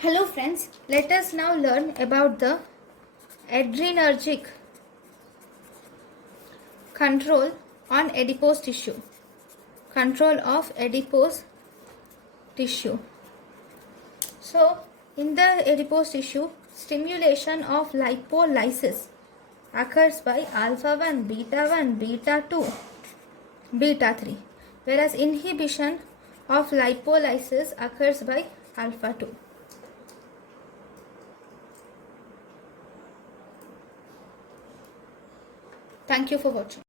Hello friends, let us now learn about the adrenergic control on adipose tissue. Control of adipose tissue. So, in the adipose tissue, stimulation of lipolysis occurs by alpha 1, beta 1, beta 2, beta 3, whereas inhibition of lipolysis occurs by alpha 2. Thank you for watching.